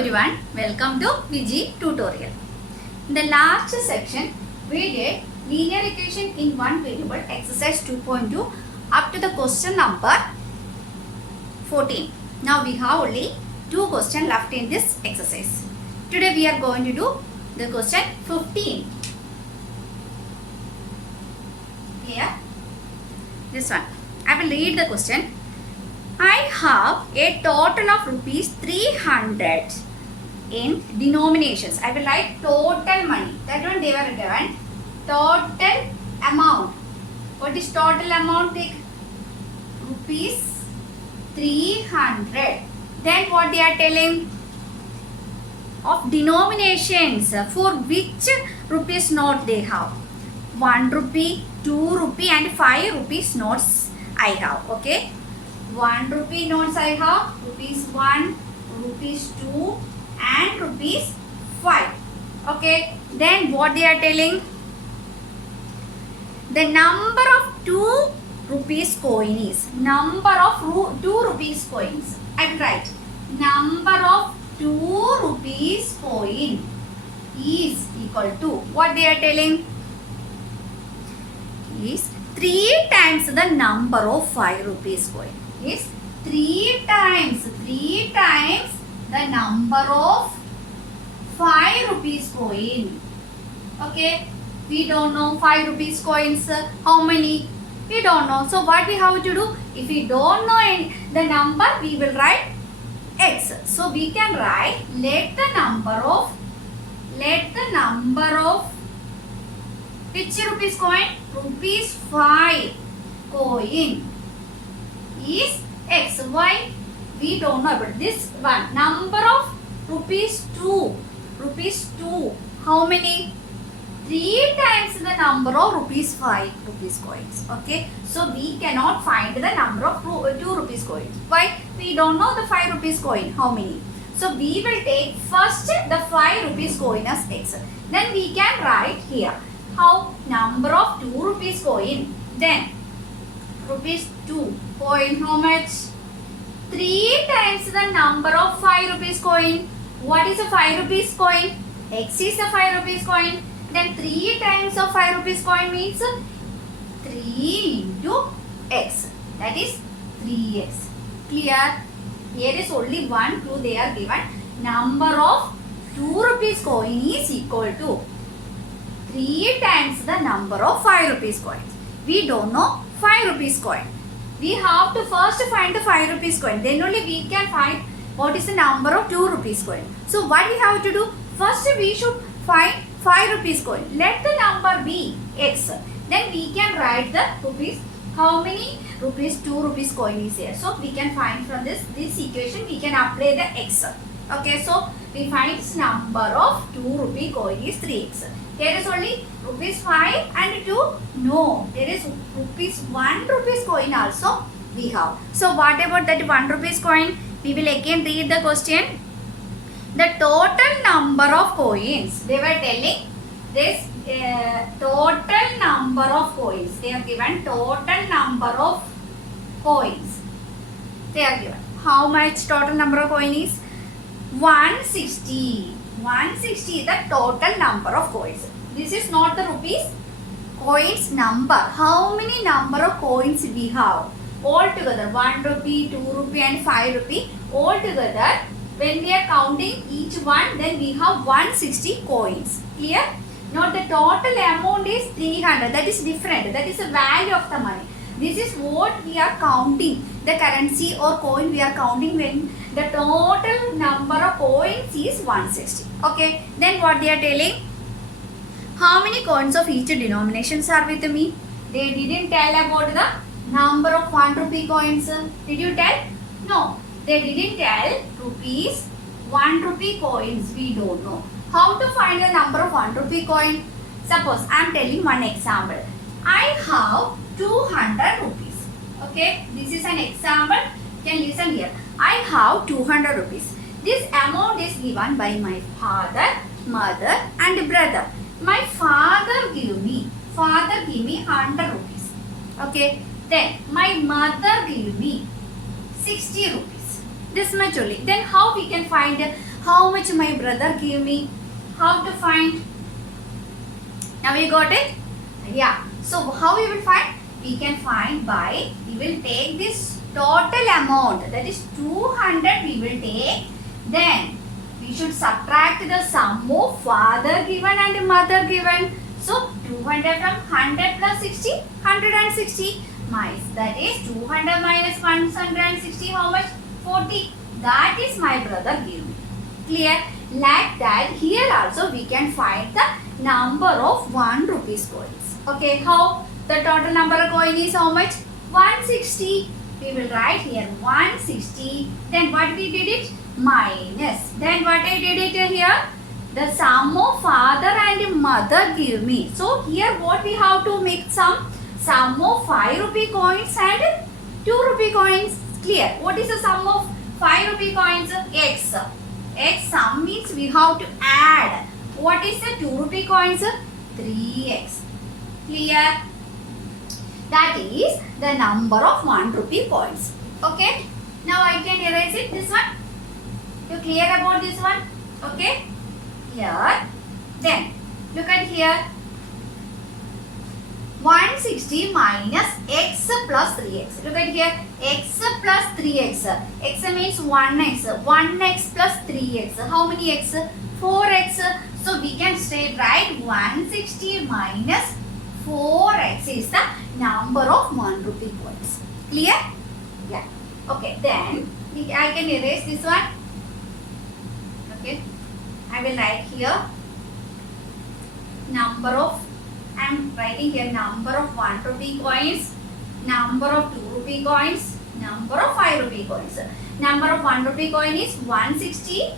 everyone, welcome to Viji tutorial. In the last section, we did linear equation in one variable exercise 2.2 up to the question number 14. Now we have only two questions left in this exercise. Today we are going to do the question 15. Here, this one. I will read the question. I have a total of rupees 300 in denominations. I will write total money. That one they were given. Total amount. What is total amount? Take rupees 300. Then what they are telling? Of denominations. For which rupees note they have? 1 rupee, 2 rupee and 5 rupees notes I have. Okay. 1 rupee notes I have, rupees 1, rupees 2 and rupees 5. Okay. Then what they are telling? The number of 2 rupees coin is, number of 2 rupees coins. I will write, number of 2 rupees coin is equal to, what they are telling? Is 3 times the number of 5 rupees coin. Is 3 times the number of 5 rupees coin. Okay, we don't know 5 rupees coins how many, we don't know. So what we have to do, if we don't know the number, we will write x. So we can write let the number of which rupees coin, rupees 5 coin is x. Why? We don't know about this one. Number of rupees 2. How many? 3 times the number of rupees 5 rupees coins. Okay. So we cannot find the number of 2 rupees coins. Why? We don't know the 5 rupees coin. How many? So we will take first the 5 rupees coin as x. Then we can write here. How? Number of 2 rupees coin. Then rupees 2 coin how much? 3 times the number of 5 rupees coin. What is a 5 rupees coin? X is a 5 rupees coin. Then 3 times of 5 rupees coin means 3 into x. That is 3x. Clear? Here is only 1, 2 they are given. Number of 2 rupees coin is equal to 3 times the number of 5 rupees coins. We don't know 5 rupees coin. We have to first find the 5 rupees coin. Then only we can find what is the number of 2 rupees coin. So what we have to do? First we should find 5 rupees coin. Let the number be x. Then we can write the rupees. How many rupees 2 rupees coin is here? So we can find from this equation we can apply the x. Okay, so we find this number of 2 rupee coin is 3x. Here is only rupees 5 and 2. No, there is rupees 1 rupees coin also we have. So what about that 1 rupees coin? We will again read the question. The total number of coins. They were telling this total number of coins. They are given total number of coins. They are given. How much total number of coin is? 160. 160 is the total number of coins. This is not the rupees coins number. How many number of coins we have? All together 1 rupee, 2 rupee and 5 rupee. All together when we are counting each one, then we have 160 coins. Clear? Now the total amount is 300. That is different. That is the value of the money. This is what we are counting. The currency or coin we are counting when the total number of coins is 160. Okay. Then what they are telling? How many coins of each denominations are with me? They didn't tell about the number of 1 rupee coins. Did you tell? No. They didn't tell rupees 1 rupee coins. We don't know. How to find the number of 1 rupee coin? Suppose I am telling one example. I have 200 rupees. Okay. This is an example. You can listen here. I have 200 rupees. This amount is given by my father, mother and brother. My father give me 100 rupees. Okay. Then my mother give me 60 rupees. This much only. Then how we can find How much my brother give me? How to find? Now you got it? Yeah. So how we will find? We can find by, we will take this total amount, that is 200 we will take. Then we should subtract the sum of father given and mother given. So 200 from 100 plus 60, 160. That is 200 minus 160, how much? 40. That is my brother give me. Clear? Like that, here also we can find the number of 1 rupees coins. Okay, how? The total number of coin is how much? 160. We will write here 160. Then what we did it? Minus. Then what I did it here? The sum of father and mother give me. So here what we have to make sum? Sum of 5 rupee coins and 2 rupee coins. Clear? What is the sum of 5 rupee coins? X. X sum means we have to add. What is the 2 rupee coins? 3x. Clear? That is the number of 1 rupee coins. Okay? Now I can erase it. This one. You clear about this one? Okay? Here. Then look at here. 160 minus x plus 3x. Look at here. X plus 3x. X means 1x. 1x plus 3x. How many x? 4x. So we can straight write 160 minus 4x is the number of 1 rupee coins. Clear? Yeah. Okay. Then I can erase this one. Okay. I will write here number of, I am writing here number of 1 rupee coins, number of 2 rupee coins, number of 5 rupee coins. Number of 1 rupee coin is 160.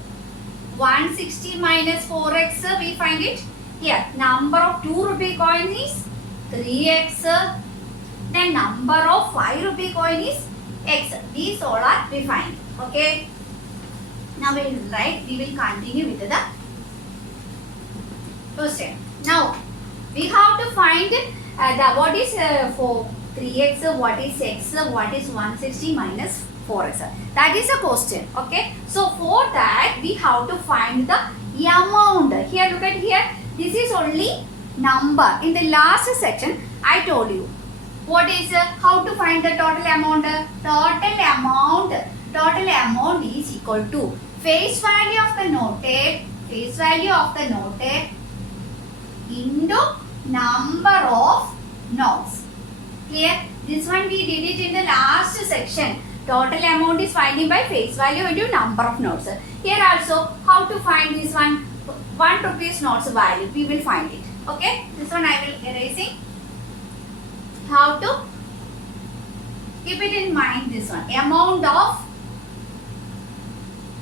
160 minus 4x, we find it here. Number of 2 rupee coin is 3x. Then number of 5 rupee coin is x. These all are defined. Okay. Now we will write, we will continue with the question. Now we have to find what is for 3x, what is x, what is 160 minus 4x. That is a question. Okay. So for that we have to find the amount. Here look at here. This is only number. In the last section I told you what is how to find the total amount. Total amount is equal to face value of the noted into number of notes. Clear? This one we did it in the last section. Total amount is finding by face value into number of notes. Here also how to find this one? 1 rupees notes value. We will find it. Okay? This one I will erasing. How to keep it in mind, this one. Amount of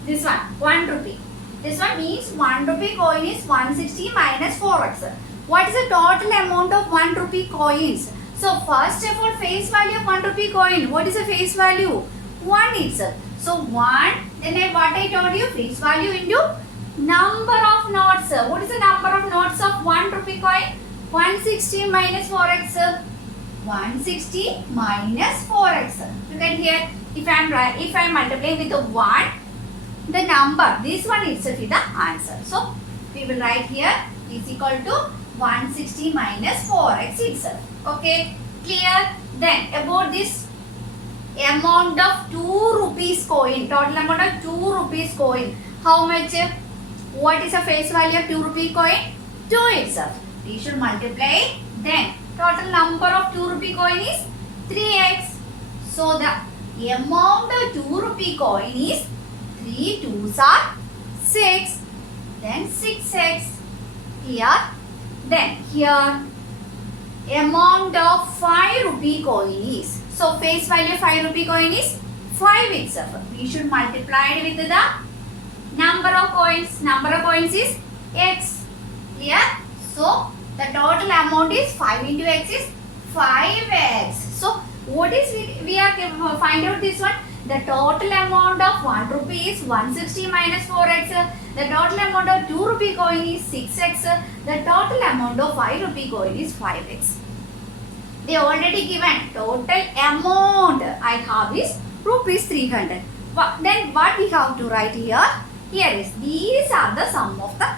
this one 1 rupee. This one means 1 rupee coin is 160 minus 4x. What is the total amount of 1 rupee coins? So first of all, face value of 1 rupee coin. What is the face value? 1 itself. So 1. Then what I told you, face value into number of notes. What is the number of notes of 1 rupee coin? 160 minus 4x. 160 minus 4x. Look at here. If I am multiplying with the 1, the number, this one itself is the answer. So we will write here is equal to 160 minus 4x itself. Okay, clear? Then about this amount of 2 rupees coin, total amount of 2 rupees coin, how much? What is the face value of 2 rupee coin? 2 itself. We should multiply. Then total number of 2 rupee coin is 3x. So the amount of 2 rupee coin is 3 2s are 6. Then 6x. Clear? Then here amount of 5 rupee coin is. So face value of 5 rupee coin is 5 itself. We should multiply it with the number of coins. Number of coins is x. Clear? So the total amount is 5 into x is 5x. So what is we are find out this one? The total amount of 1 rupee is 160 minus 4x. The total amount of 2 rupee coin is 6x. The total amount of 5 rupee coin is 5x. They already given total amount I have is rupees 300. Then what we have to write here? here is these are the sum of the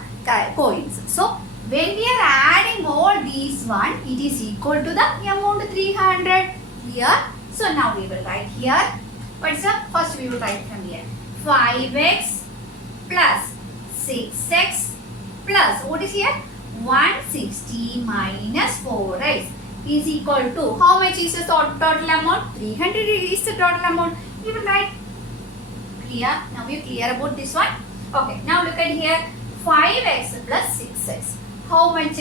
coins. So when we are adding all these one, it is equal to the amount 300 here. So now we will write here. What's the first we will write from here? 5x plus 6x plus what is here? 160 minus 4x is equal to how much is the total amount? 300 is the total amount. We will write clear. Now we are clear about this one. Okay. Now look at here. 5x plus 6x. How much?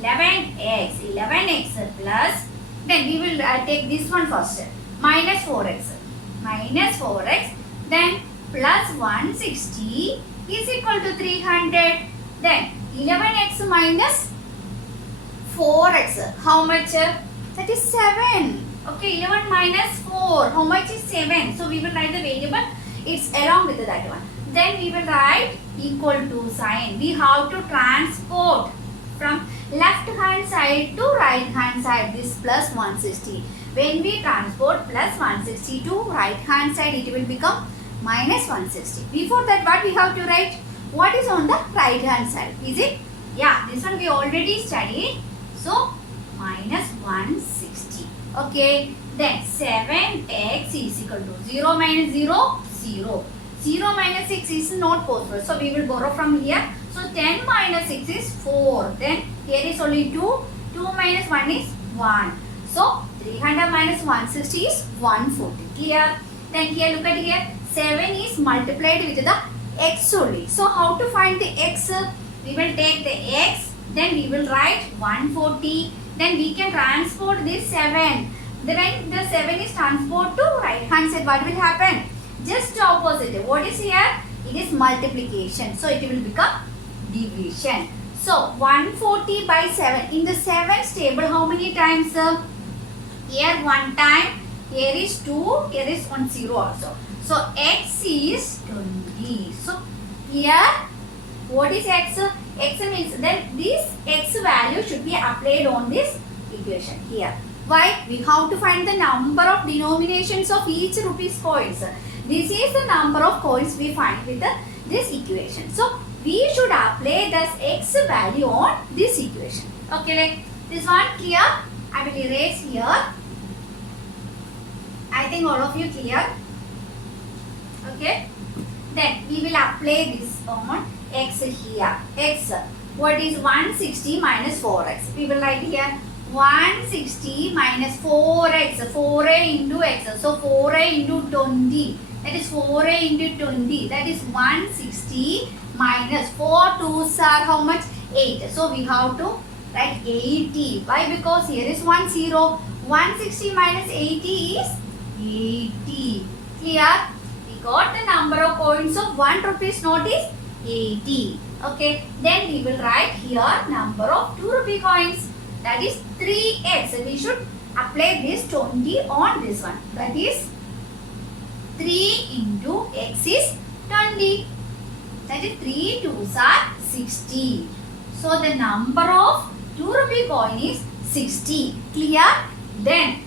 11x. 11x plus. Then we will take this one first. Minus 4x. Minus 4x. Then plus 160 is equal to 300. Then 11x minus 4x. How much? That is 7. Okay, 11 minus 4. How much is 7? So we will write the variable. It's along with that one. Then we will write equal to sign. We have to transport from left hand side to right hand side. This plus 160. When we transport plus 160 to right hand side, it will become minus 160. Before that, what we have to write? What is on the right hand side? Is it? Yeah, this one we already studied. So, minus 160. Okay. Then 7x is equal to 0 minus 0, 0. 0 minus 6 is not possible. So, we will borrow from here. So, 10 minus 6 is 4. Then, here is only 2. 2 minus 1 is 1. So, 300 minus 160 is 140. Clear? Then, here look at here. 7 is multiplied with the x only. So, how to find the x? We will take the x. Then, we will write 140. Then, we can transport this 7. Then, the 7 is transport to right hand side. What will happen? Just opposite. What is here? It is multiplication. So, it will become division. So, 140 by 7. In the 7th table, how many times? Here 1 time. Here is 2. Here is 1 0 also. So, x is 20. So, here, what is x? X means then this x value should be applied on this equation here. Why? We have to find the number of denominations of each rupees coins. This is the number of coins we find with this equation. So, we should apply this x value on this equation. Okay, like this one clear? I will erase here. I think all of you clear. Okay. Then we will apply this on x here. X. What is 160 minus 4x? We will write here 160 minus 4x. 4a into x. So 4a into 20. That is 4a into 20. That is 160 minus 4 2s are how much? 8. So we have to write 80. Why? Because here is 1 0. 160 minus 80 is 80. Clear? We got the number of coins of 1 rupees note is 80. Okay. Then we will write here number of 2 rupee coins. That is 3x. We should apply this 20 on this one. That is 3 into x is 20. That is 3 2s are 60. So the number of 2 rupee coin is 60. Clear? Then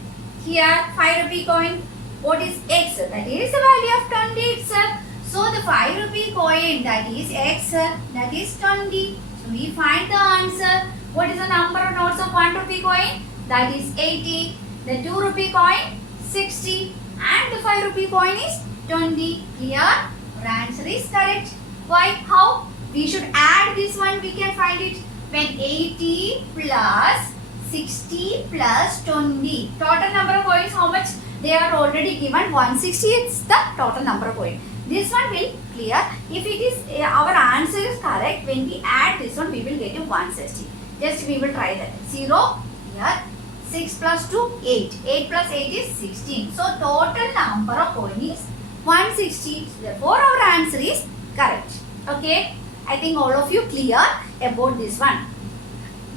here 5 rupee coin. What is x? That is the value of 20 itself. So the 5 rupee coin, that is x, that is 20. So we find the answer. What is the number of notes of 1 rupee coin? That is 80. The 2 rupee coin 60. And the 5 rupee coin is 20. Clear? Our answer is correct. Why? How? We should add this one. We can find it. When 80 plus 60 plus 20. Total number of coins how much? They are already given 160. It's the total number of coins. This one will clear. If it is our answer is correct, when we add this one, we will get to 160. Just we will try that. 0 here. 6 plus 2, 8. 8 plus 8 is 16. So total number of coins is 160. Therefore our answer is correct. Okay. I think all of you clear about this one.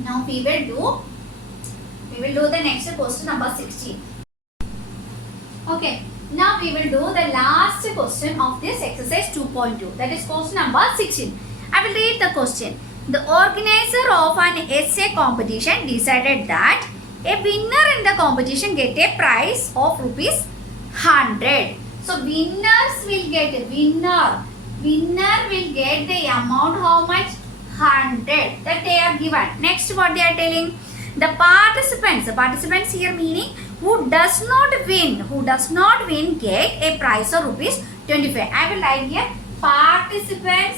Now we will do the next question number 16. Okay. Now we will do the last question of this exercise 2.2. That is question number 16. I will read the question. The organizer of an essay competition decided that a winner in the competition get a prize of rupees 100. So winners will get a winner. winner will get the amount how much? 100 that they are given. Next what they are telling? The participants here meaning who does not win get a price of rupees 25. I will write here participant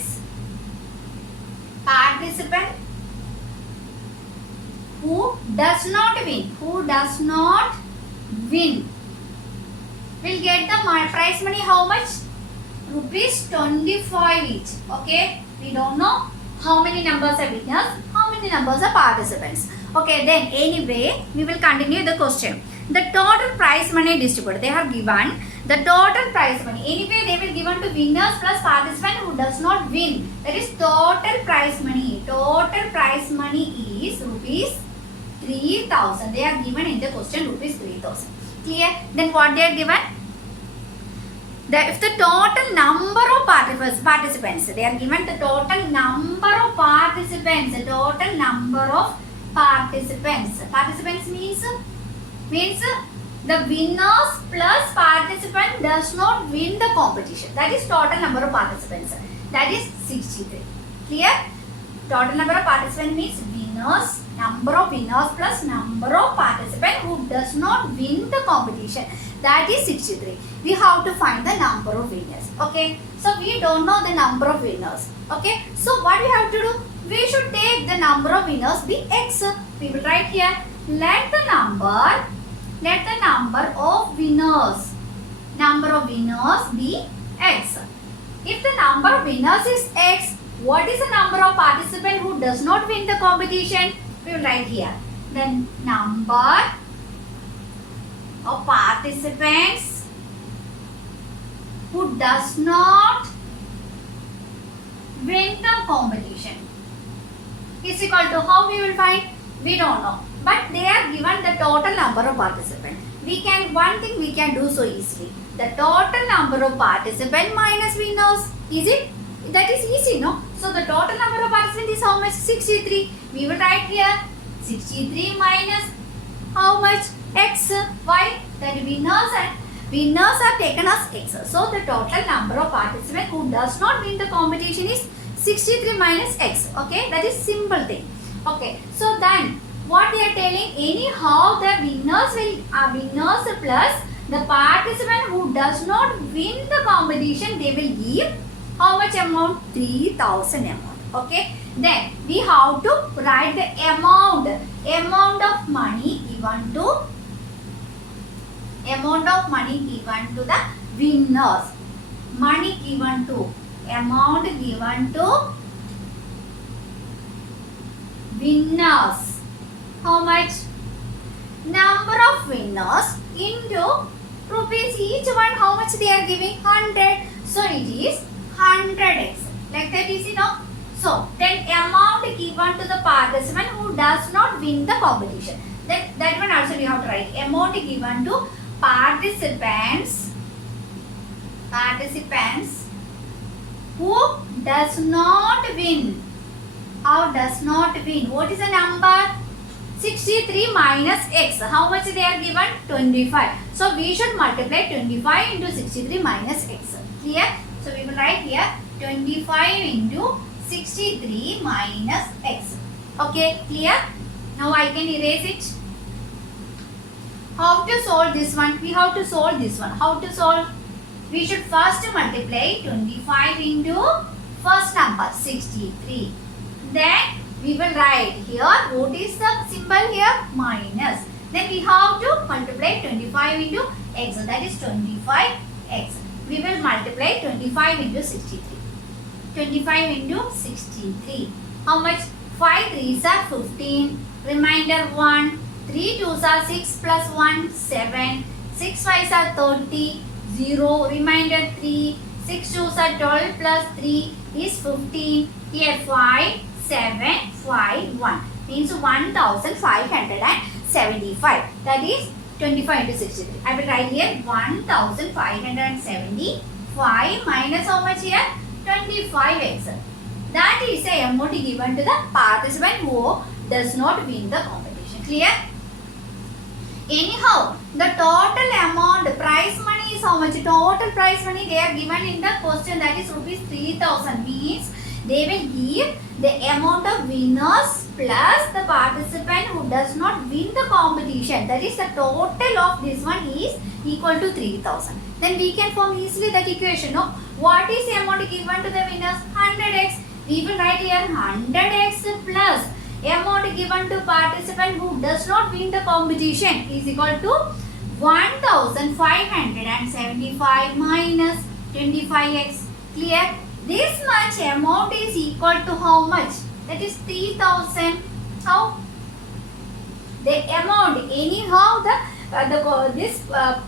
who does not win will get the prize money how much? Rupees 25 each. Okay, we don't know how many numbers are winners, how many numbers are participants. Okay, then anyway we will continue the question. The total prize money distributed, they have given the total prize money. Anyway they will given to winners plus participant who does not win. That is total prize money. Total prize money is rupees 3000. They are given in the question rupees 3000. Clear? Then what they are given? If the total number of participants, they are given the total number of participants. Participants means the winners plus participant does not win the competition. That is total number of participants. That is 63. Clear? Total number of participants means winners, number of winners plus number of participants who does not win the competition. That is 63. We have to find the number of winners. Okay. So we don't know the number of winners. Okay. So what we have to do? We should take the number of winners be x. We will write here. Let the number of winners be x. If the number of winners is x, what is the number of participants who does not win the competition? We will write here. The number of participants who does not win the competition is equal to, how we will find? We don't know. But they are given the total number of participants. One thing we can do so easily. The total number of participants minus winners. Is it? That is easy, no? So the total number of participants is how much? 63. We will write here 63 minus how much? X. Why? That winners are taken as x. So the total number of participants who does not win the competition is 63 minus x. Okay, that is simple thing. Okay, so then what they are telling, anyhow the winners plus the participant who does not win the competition, they will give how much amount? 3000 amount. Okay, then we have to write the amount of money given to the winners. Amount given to winners. How much? Number of winners into rupees each one. How much they are giving? 100. So it is 100x. Like that is enough. So then amount given to the participant who does not win the competition. That one also we have to write. Amount given to participants who does not win. How does not win? What is the number? 63 minus x. How much they are given? 25. So we should multiply 25 into 63 minus x. Clear? So we will write here 25 into 63 minus x. Okay, clear? Now I can erase it. How to solve this one? We have to solve this one. How to solve? We should first multiply 25 into first number 63. Then we will write here, what is the symbol here? Minus. Then we have to multiply 25 into x. So that is 25x. We will multiply 25 into 63. 25 into 63. How much? 5 3s are 15. Remainder 1. 3 2s are 6 plus 1 7. 6 5s are 30. 0. Remainder 3. 6 2s are 12 plus 3 is 15. Here 5 7 5 1 means 1575. That is 25 into 63. I will write here 1575 minus how much here? 25x. That is the amount given to the participant who does not win the competition. Clear? Anyhow, the total amount, prize money is how much? Total prize money they are given in the question, that is rupees 3000. Means they will give the amount of winners plus the participant who does not win the competition. That is the total of this one is equal to 3000. Then we can form easily that equation. No? What is the amount given to the winners? 100x. We will write here 100x plus amount given to participant who does not win the competition is equal to 1575 minus 25x. Clear? This much amount is equal to how much? That is 3000. How? The amount, anyhow this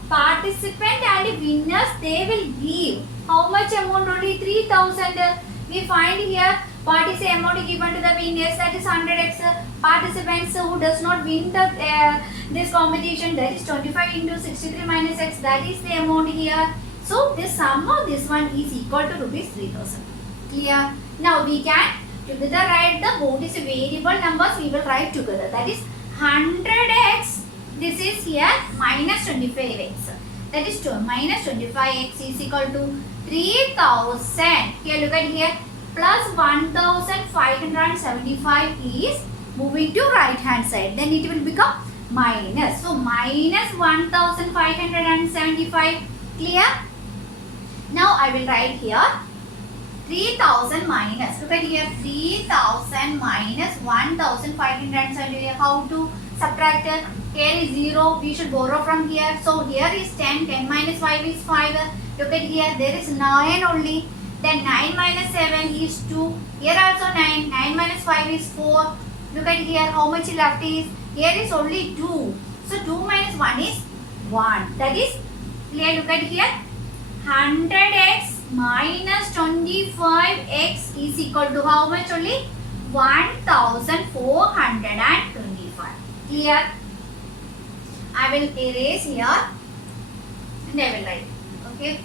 participant and winners, they will give how much amount? Only 3000. We find here what is the amount given to the winners, that is 100x. Participants who does not win the this competition, that is 25 into 63 minus x, that is the amount here. So the sum of this one is equal to rupees 3000. Clear? Now we can together write the both is variable numbers, we will write together, that is 100x, this is here minus 25x, that is minus 25x is equal to 3000. Here look at here, plus 1575 is moving to right hand side, then it will become minus. So minus 1575. Clear? Now I will write here 3000 minus, look at here, 3000 minus 1575. How to subtract it? Here is 0, we should borrow from here. So here is 10, 10 minus 5 is 5. Look at here, there is 9 only. Then 9 minus 7 is 2. Here also 9. 9 minus 5 is 4. Look at here, how much left is? Here is only 2. So 2 minus 1 is 1. That is clear. Look at here. 100x minus 25x is equal to how much only? 1425. Clear? I will erase here and I will write. Okay.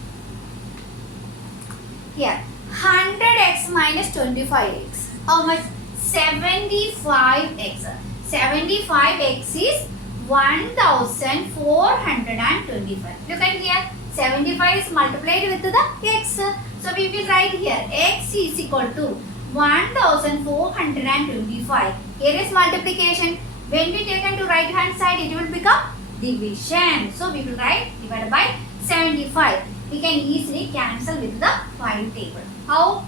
Here 100x minus 25x. How much? 75x. 75x is 1425. Look at here. 75 is multiplied with the x. So we will write here x is equal to 1425. Here is multiplication. When we take to right hand side, it will become division. So we will write divided by 75. We can easily cancel with the 5 table. How?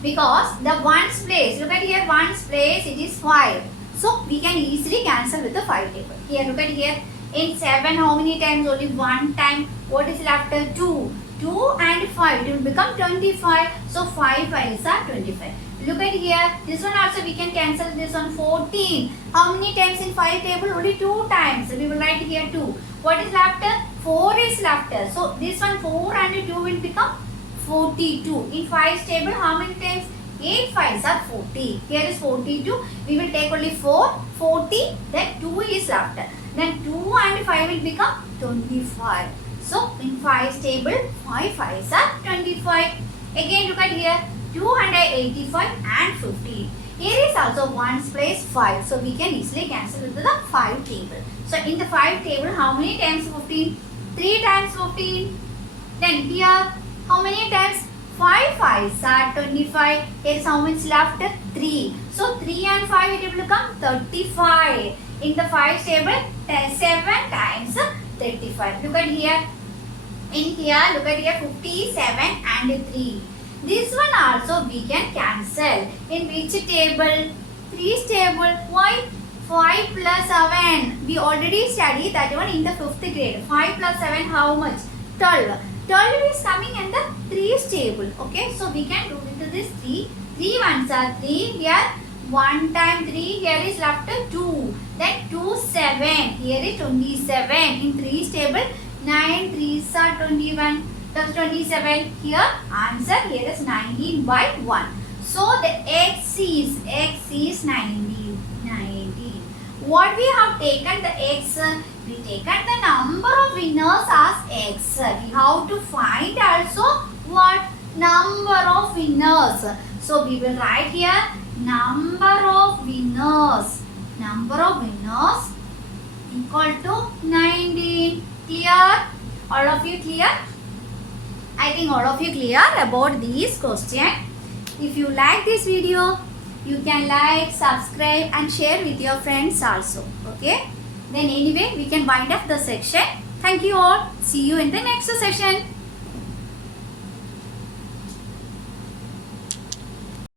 Because the ones place, look at here, ones place, it is 5. So we can easily cancel with the 5 table. Here, look at here. In 7, how many times? Only 1 time. What is left? 2. 2 and 5. It will become 25. So 5 5s are 25. Look at here. This one also we can cancel this one. 14. How many times in 5 table? Only 2 times. So we will write here 2. What is left? 4 is left. So this one 4 and 2 will become 42. In 5 table, how many times? 8 5s are 40. Here is 42. We will take only 4. 40. Then 2 is left. Then 2 and 5 will become 25. So in 5 table, 5 5s are 25. Again look at here. 285 and 50. Here is also 1's place 5. So we can easily cancel with the 5 table. So in the 5 table, how many times 15? 3 times 15. Then here, how many times? 5 5s are 25. Here is how much left? 3. So 3 and 5 it will become 35. In the 5 table, 7 times 35. Look at here. In here, look at here, 57 and 3. This one also we can cancel. In which table? 3's table. Why? 5 plus 7. We already studied that one in the 5th grade. 5 plus 7, how much? 12. 12 is coming in the 3's table. Okay, so we can do into this 3. 3 ones are 3. Here 1 time 3. Here is left 2. Then 2 7. Here is 27. In 3's table, 9 3s are 21. That's 27. Here answer here is 19 by 1. So the x is 19. What we have taken the x? We taken the number of winners as x. We have to find also what? Number of winners. So we will write here number of winners. Number of winners equal to 19. Clear? All of you clear? I think all of you clear about these questions. If you like this video, you can like, subscribe and share with your friends also. Okay? Then anyway, we can wind up the section. Thank you all. See you in the next session.